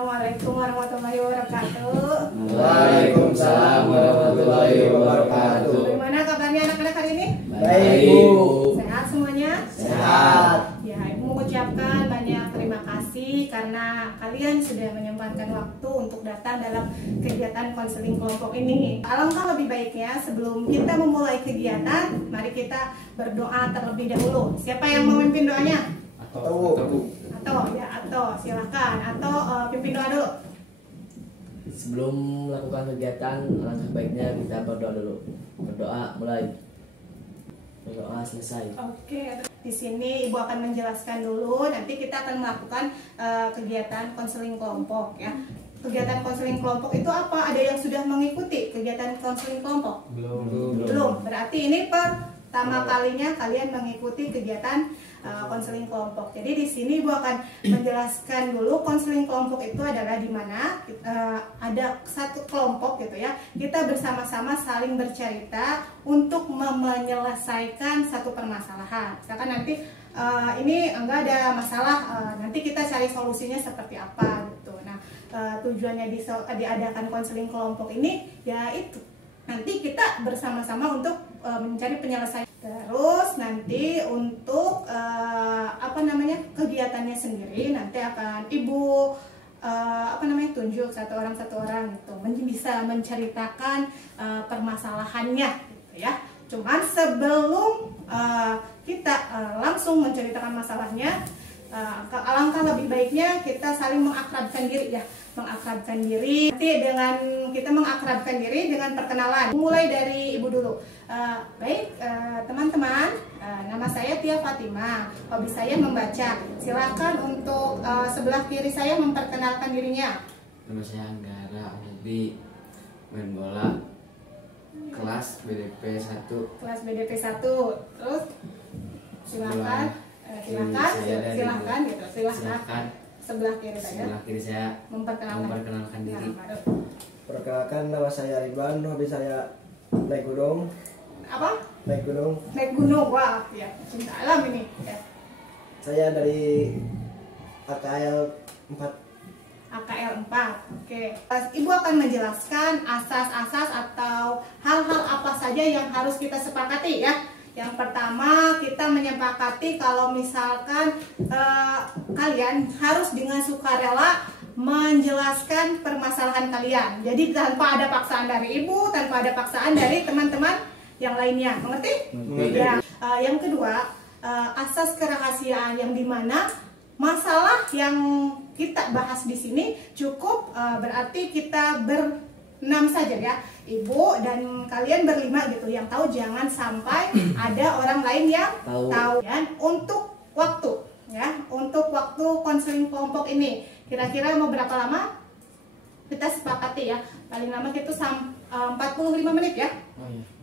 Assalamualaikum warahmatullahi wabarakatuh. Waalaikumsalam warahmatullahi wabarakatuh. Bagaimana kabarnya anak-anak hari ini? Baik, Bu. Sehat semuanya? Sehat. Ya, Ibu mengucapkan banyak terima kasih karena kalian sudah menyempatkan waktu untuk datang dalam kegiatan konseling kelompok ini. Alangkah lebih baiknya sebelum kita memulai kegiatan, mari kita berdoa terlebih dahulu. Siapa yang mau memimpin doanya? Atau silakan, atau pimpin doa dulu. Sebelum melakukan kegiatan, langkah baiknya kita berdoa dulu. Berdoa mulai. Berdoa selesai. Oke, di sini Ibu akan menjelaskan dulu. Nanti kita akan melakukan kegiatan konseling kelompok ya. Kegiatan konseling kelompok itu apa? Ada yang sudah mengikuti kegiatan konseling kelompok? Belum. Berarti ini pertama kalinya kalian mengikuti kegiatan konseling kelompok. Jadi di sini Ibu akan menjelaskan dulu konseling kelompok itu adalah di mana ada satu kelompok gitu ya. Kita bersama-sama saling bercerita untuk menyelesaikan satu permasalahan. Misalkan nanti ini enggak ada masalah, nanti kita cari solusinya seperti apa gitu. Nah, tujuannya diadakan konseling kelompok ini ya itu. Nanti kita bersama-sama untuk mencari penyelesaian. Terus nanti untuk kegiatannya sendiri nanti akan Ibu tunjuk satu orang gitu, bisa menceritakan permasalahannya gitu ya. Cuman sebelum kita langsung menceritakan masalahnya, alangkah lebih baiknya kita saling mengakrabkan diri ya. Nanti dengan kita mengakrabkan diri dengan perkenalan. Mulai dari Ibu dulu. Baik teman-teman, nama saya Tia Fatima. Hobi saya membaca. Silakan untuk sebelah kiri saya memperkenalkan dirinya. Nama saya Anggara, hobi main bola. Kelas BDP 1. Kelas BDP 1. Terus silakan sebelah kiri saya memperkenalkan diri. Perkenalkan, nama saya Ridwan, hobi saya naik gunung. Apa? Naik gunung. Naik gunung, wah ya, cinta alam ini ya. Saya dari AKL 4. AKL 4, oke. Ibu akan menjelaskan asas-asas atau hal-hal apa saja yang harus kita sepakati ya. Yang pertama, kita menyepakati kalau misalkan kalian harus dengan sukarela menjelaskan permasalahan kalian. Jadi tanpa ada paksaan dari ibu, tanpa ada paksaan dari teman-teman yang lainnya. Mengerti? Ya. Yang kedua, asas kerahasiaan yang dimana masalah yang kita bahas di sini cukup berarti kita berenam saja ya. Ibu dan kalian berlima gitu yang tahu, jangan sampai ada orang lain yang tahu. Ya, untuk waktu konseling kelompok ini kira-kira mau berapa lama? Kita sepakati ya. Paling lama itu 45 menit ya.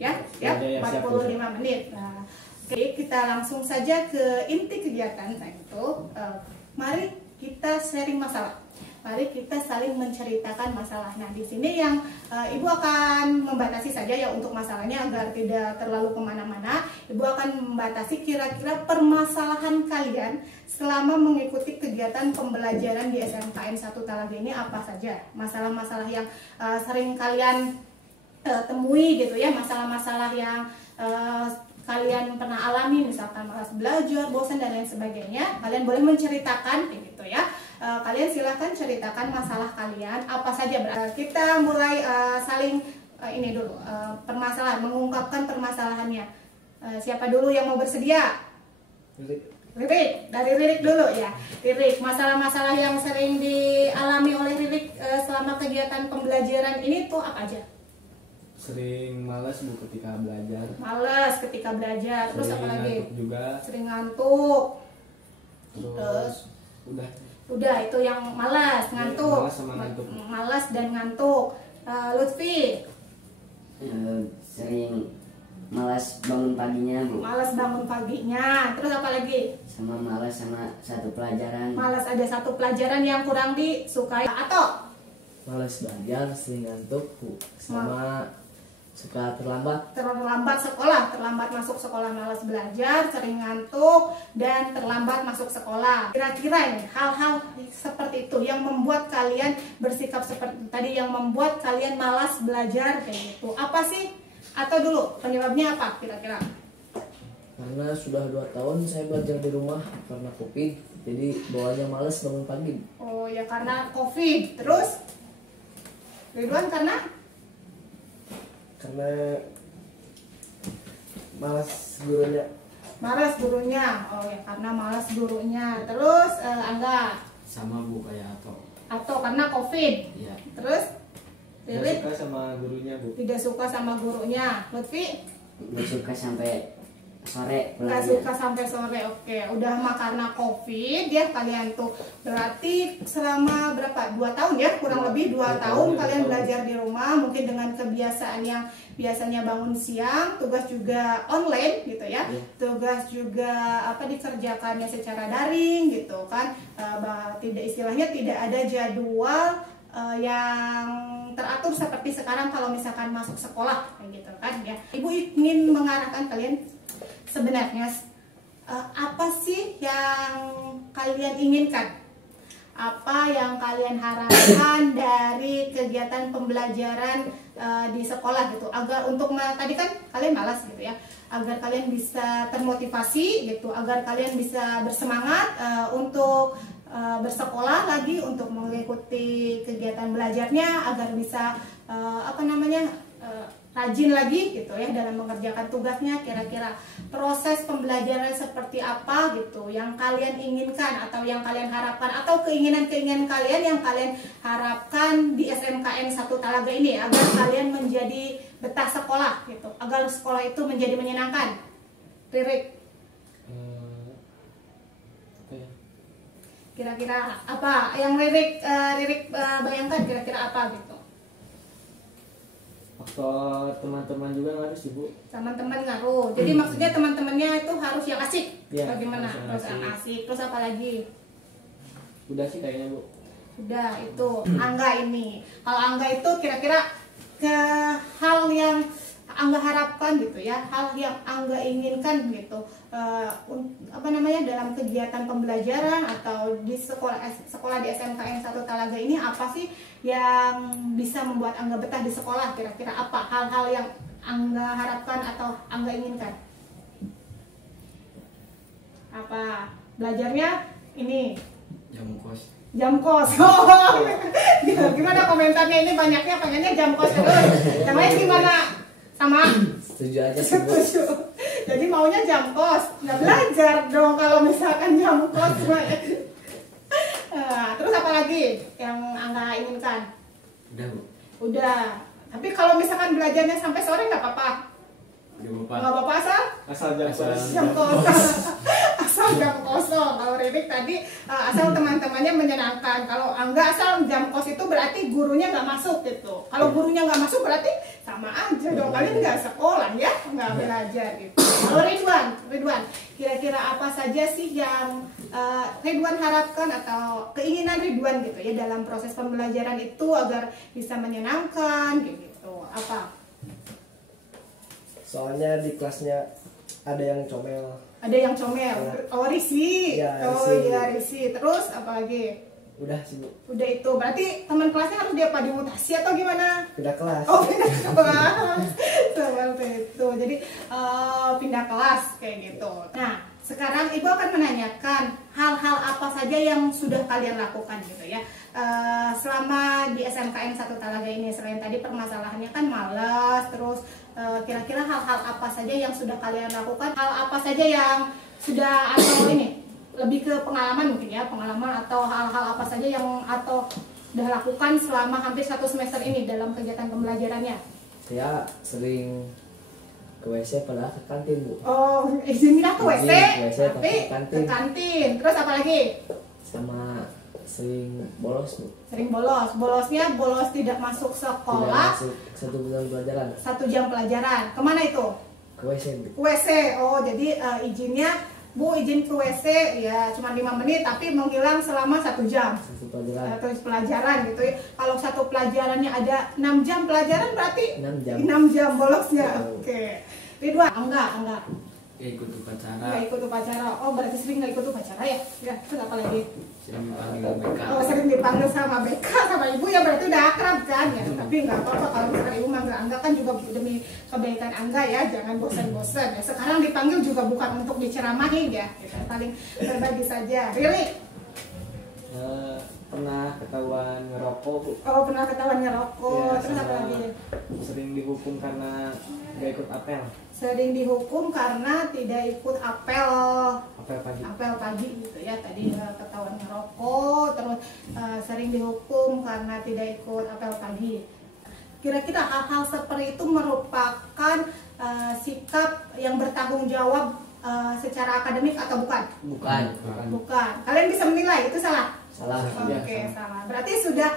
Ya, 45 menit. Nah, oke, kita langsung saja ke inti kegiatan. Nah, itu mari kita sharing masalah. Mari kita saling menceritakan masalah. Nah, di sini yang Ibu akan membatasi saja ya untuk masalahnya agar tidak terlalu kemana-mana. Ibu akan membatasi kira-kira permasalahan kalian selama mengikuti kegiatan pembelajaran di SMKN 1 Talaga ini apa saja. Masalah-masalah yang sering kalian temui gitu ya, masalah-masalah yang kalian pernah alami, misalkan malas belajar, bosan dan lain sebagainya. Kalian boleh menceritakan gitu ya. Kalian silahkan ceritakan masalah kalian apa saja. Kita mulai saling ini dulu permasalahan, mengungkapkan permasalahannya. Siapa dulu yang mau bersedia? Ririk, dari Ririk dulu ya. Ririk, masalah-masalah yang sering dialami oleh Ririk selama kegiatan pembelajaran ini tuh apa aja? Sering malas Bu ketika belajar. Males ketika belajar. Terus apa lagi? Ngantuk juga. Sering ngantuk. Terus udah itu yang malas, ngantuk. Malas sama ngantuk. Malas dan ngantuk. Lutfi. Sering malas bangun paginya Bu. Malas bangun paginya. Terus apa lagi? Sama malas sama satu pelajaran. Malas ada satu pelajaran yang kurang disukai. Atau Malas belajar, sering ngantuk, sama suka terlambat, terlambat masuk sekolah, malas belajar, sering ngantuk, dan terlambat masuk sekolah. Kira-kira ini hal-hal seperti itu yang membuat kalian bersikap seperti tadi, yang membuat kalian malas belajar kayak gitu. Apa sih? Atau dulu penyebabnya apa kira-kira? karena sudah 2 tahun saya belajar di rumah karena COVID, jadi bawaannya males bangun pagi. Oh ya, karena COVID. Terus Ridwan karena malas gurunya. malas gurunya. Oh ya, karena malas gurunya. Terus Angga Sama Bu kayak atau karena COVID. Iya. Terus Nggak Lilit suka sama gurunya Bu. tidak suka sama gurunya. Lutfi Gak suka sampai sore nggak pulangnya. suka sampai sore. Oke, udah mah karena COVID ya kalian tuh. Berarti selama berapa? 2 tahun ya, kurang lebih 2 tahun kalian belajar di rumah, mungkin dengan kebiasaan yang biasanya bangun siang, tugas juga online gitu ya. Tugas juga dikerjakannya secara daring gitu kan. Tidak, istilahnya tidak ada jadwal yang teratur seperti sekarang kalau misalkan masuk sekolah kayak gitu kan ya. Ibu ingin mengarahkan kalian sebenarnya apa sih yang kalian inginkan? Apa yang kalian harapkan dari kegiatan pembelajaran di sekolah gitu, agar untuk tadi kan kalian malas gitu ya, agar kalian bisa termotivasi gitu, agar kalian bisa bersemangat untuk bersekolah lagi, untuk mengikuti kegiatan belajarnya, agar bisa rajin lagi gitu ya dalam mengerjakan tugasnya. Kira-kira proses pembelajaran seperti apa gitu yang kalian inginkan atau yang kalian harapkan, atau keinginan-keinginan kalian yang kalian harapkan di SMKN 1 Talaga ini agar kalian menjadi betah sekolah gitu, agar sekolah itu menjadi menyenangkan. Ririk, kira-kira apa yang Ririk bayangkan, kira-kira apa gitu? Faktor teman-teman juga ngaruh sih Bu. Teman-teman ngaruh. Jadi maksudnya teman-temannya itu harus yang asik. Ya, Bagaimana? harus yang Terus asik. Terus apa lagi? Udah sih kayaknya Bu. Udah itu. Angga ini. Kalau Angga itu kira-kira ke hal yang Angga harapkan gitu ya, hal yang Angga inginkan gitu, dalam kegiatan pembelajaran atau di sekolah di SMKN 1 Talaga ini, apa sih yang bisa membuat Angga betah di sekolah? Kira-kira apa hal-hal yang Angga harapkan atau Angga inginkan? Apa? Belajarnya ini jam kos. Oh, gimana komentarnya ini? Banyaknya pengennya jam kos terus. Yang lain gimana? Sama? Setuju aja sih Bu. Setuju. Jadi maunya jam kos, nggak belajar dong kalau misalkan jam kos. Terus apa lagi yang Angga inginkan? Udah Bu. Udah. Tapi kalau misalkan belajarnya sampai sore nggak apa-apa. Nggak apa-apa Asal jam jam kosong. Asal jam kosong. Kalau Ririk tadi asal teman-temannya menyenangkan. Kalau Angga asal jam kos itu berarti gurunya nggak masuk gitu. Kalau gurunya nggak masuk berarti sama aja dong, kalian nggak sekolah ya, nggak belajar gitu. Kalau Ridwan, kira-kira apa saja sih yang Ridwan harapkan atau keinginan Ridwan gitu ya dalam proses pembelajaran itu agar bisa menyenangkan gitu? Apa? Soalnya di kelasnya ada yang comel. Ada yang comel, risi. Ya, Risi. Terus apa lagi? Udah sih Bu. Udah itu, berarti teman kelasnya harus dia dimutasi atau gimana? Pindah kelas. Oh, pindah kelas. Seperti itu. Jadi pindah kelas kayak gitu. Nah, sekarang Ibu akan menanyakan hal-hal apa saja yang sudah kalian lakukan gitu ya. Selama di SMKN 1 Talaga ini, selain tadi permasalahannya kan malas, terus kira-kira hal-hal apa saja yang sudah kalian lakukan, hal apa saja yang sudah atau ini lebih ke pengalaman mungkin ya, pengalaman atau hal-hal apa saja yang atau sudah lakukan selama hampir 1 semester ini dalam kegiatan pembelajarannya? Saya sering ke WC padahal ke kantin Bu. Oh, izinnya ke WC, tapi kantin. ke kantin. Terus apa lagi? Sama sering bolos Bu. Sering bolos. Bolosnya bolos tidak masuk Tidak sekolah. masuk 1 bulan pelajaran. 1 jam pelajaran. Kemana itu? Ke WC Bu. WC. Oh, jadi izinnya Bu izin ke WC ya cuma 5 menit tapi menghilang selama 1 jam Satu pelajaran. atau pelajaran gitu ya. Kalau satu pelajarannya ada 6 jam pelajaran berarti 6 jam. 6 jam bolosnya. Oh. Oke. Ridwan, enggak. Ya ikut upacara. Enggak ikut upacara. Oh, berarti sering enggak ikut upacara ya? Ya, terus apa lagi? Sering dipanggil BK. Oh, sering dipanggil sama BK sama ibu ya berarti udah akrab kan ya. Tapi enggak apa-apa kalau misalkan ibu manggil Angga kan juga demi kebaikan Angga ya, jangan bosan-bosan ya. Sekarang dipanggil juga bukan untuk diceramahin ya. Kita paling berbagi saja. Riri. Pernah ketahuan ngerokok, Bu. Oh, pernah ketahuan ngerokok. Iya, Terus apa sama lagi? Sering dihukum karena gak ikut apel. Sering dihukum karena tidak ikut apel Apel pagi. gitu ya. Tadi ketahuan ngerokok, terus sering dihukum karena tidak ikut apel pagi. Kira-kira hal-hal seperti itu merupakan sikap yang bertanggung jawab secara akademik atau bukan? Bukan. Bukan. Kalian bisa menilai itu salah? Salah. Oke, salah. Berarti sudah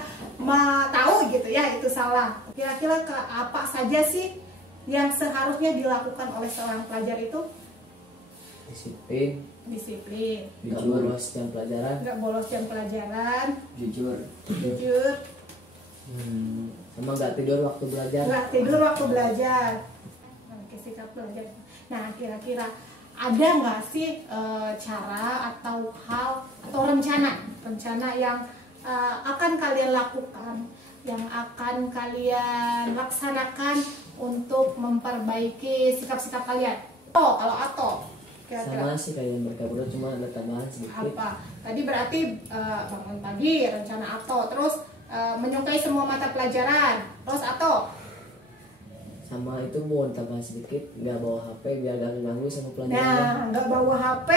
tahu gitu ya itu salah. Kira-kira apa saja sih yang seharusnya dilakukan oleh seorang pelajar itu? Disiplin. Nggak bolos jam pelajaran. Nggak bolos jam pelajaran. Jujur. Jujur. Sama nggak tidur waktu belajar. Nggak tidur waktu belajar. Oke, sikap belajar. Nah, kira-kira ada nggak sih cara atau hal atau rencana yang akan kalian lakukan, yang akan kalian laksanakan untuk memperbaiki sikap-sikap kalian? Oh, kalau kira-kira Sama sih kayak yang mereka berdua, cuma ada tambahan sedikit. apa? Tadi berarti bangun pagi, rencana terus menyukai semua mata pelajaran, terus Sama itu mau tambahan sedikit, nggak bawa HP biar gak keganggu sama pelajaran. Nah, nggak bawa HP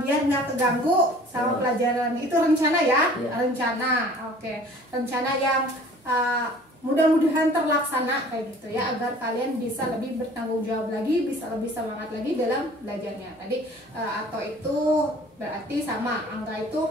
biar nggak keganggu sama pelajaran. Itu rencana ya? Iya. Rencana, oke. Rencana yang mudah-mudahan terlaksana kayak gitu ya, agar kalian bisa lebih bertanggung jawab lagi, bisa lebih semangat lagi dalam belajarnya. Tadi atau itu berarti sama Angga itu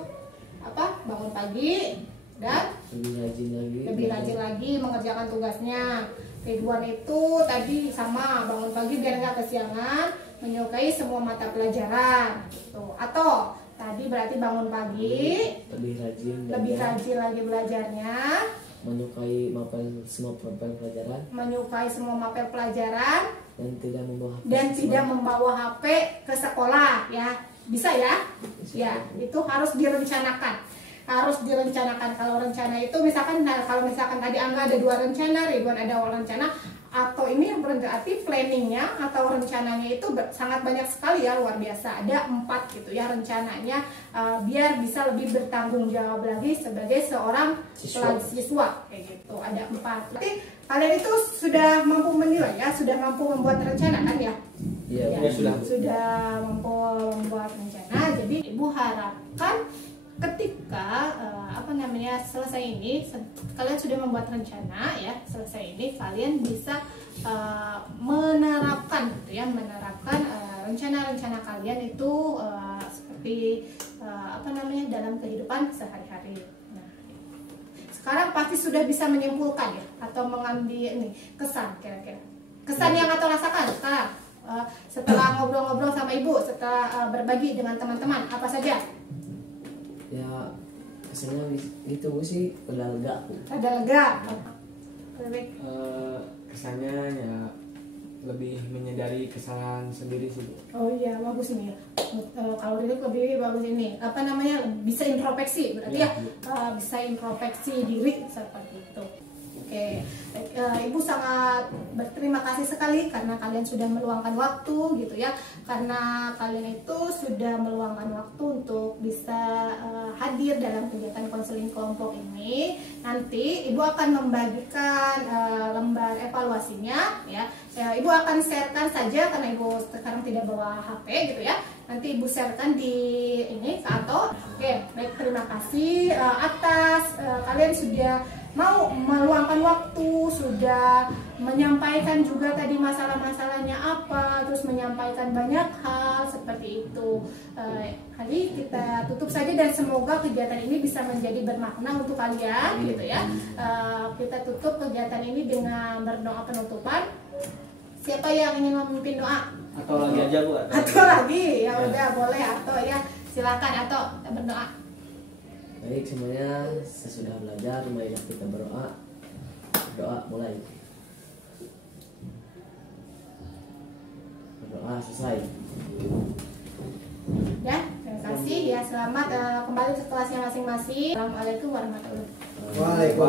apa? Bangun pagi dan lebih rajin lagi mengerjakan tugasnya. Ridwan itu tadi sama bangun pagi biar nggak kesiangan, menyukai semua mata pelajaran gitu. Atau tadi berarti bangun pagi lebih rajin lagi belajarnya, menyukai semua pelajaran mapel pelajaran dan tidak membawa HP ke sekolah ya. Bisa ya? Ya, itu harus direncanakan. Kalau rencana itu misalkan kalau misalkan tadi Angga ada 2 rencana, Ridwan ada rencana, atau ini berarti planningnya atau rencananya itu sangat banyak sekali ya, luar biasa. Ada 4 gitu ya rencananya, biar bisa lebih bertanggung jawab lagi sebagai seorang siswa kayak gitu. Ada 4. Berarti kalian itu sudah mampu menilai ya, sudah mampu membuat rencana kan ya? Iya, Ya, sudah mampu membuat rencana. Jadi ibu harapkan ketika selesai ini kalian sudah membuat rencana ya, selesai ini kalian bisa menerapkan gitu ya, rencana-rencana kalian itu seperti dalam kehidupan sehari-hari. Nah, sekarang pasti sudah bisa menyimpulkan ya atau mengambil ini kesan, kira-kira kesan yang atau rasakan sekarang setelah ngobrol-ngobrol sama ibu, setelah berbagi dengan teman-teman, apa saja? Ya kesannya gitu sih, udah lega aku. Ada lega. Kesannya ya lebih menyadari kesalahan sendiri sih, Bu. Oh iya, bagus ini ya. Kalau Ririk lebih bagus ini. Bisa introspeksi, berarti ya bisa introspeksi diri seperti itu. Oke, Ibu sangat berterima kasih sekali karena kalian sudah meluangkan waktu gitu ya. Karena kalian itu sudah meluangkan waktu untuk bisa hadir dalam kegiatan konseling kelompok ini. Nanti Ibu akan membagikan lembar evaluasinya ya. Ibu akan sharekan saja karena Ibu sekarang tidak bawa HP gitu ya. Nanti Ibu sharekan di ini ke Ato. Oke, baik, terima kasih atas kalian sudah mau meluangkan waktu, sudah menyampaikan juga tadi masalah-masalahnya apa, terus menyampaikan banyak hal seperti itu. Kali kita tutup saja dan semoga kegiatan ini bisa menjadi bermakna untuk kalian gitu ya. Kita tutup kegiatan ini dengan berdoa penutupan. Siapa yang ingin memimpin doa? Atau lagi aja Bu? Atau lagi? Ya udah boleh atau ya silakan atau kita berdoa. Baik semuanya, sesudah belajar marilah kita berdoa. Berdoa mulai. Berdoa selesai. Ya, terima kasih ya, selamat kembali ke kelasnya masing-masing. Assalamualaikum warahmatullahi wabarakatuh. Waalaikumsalam.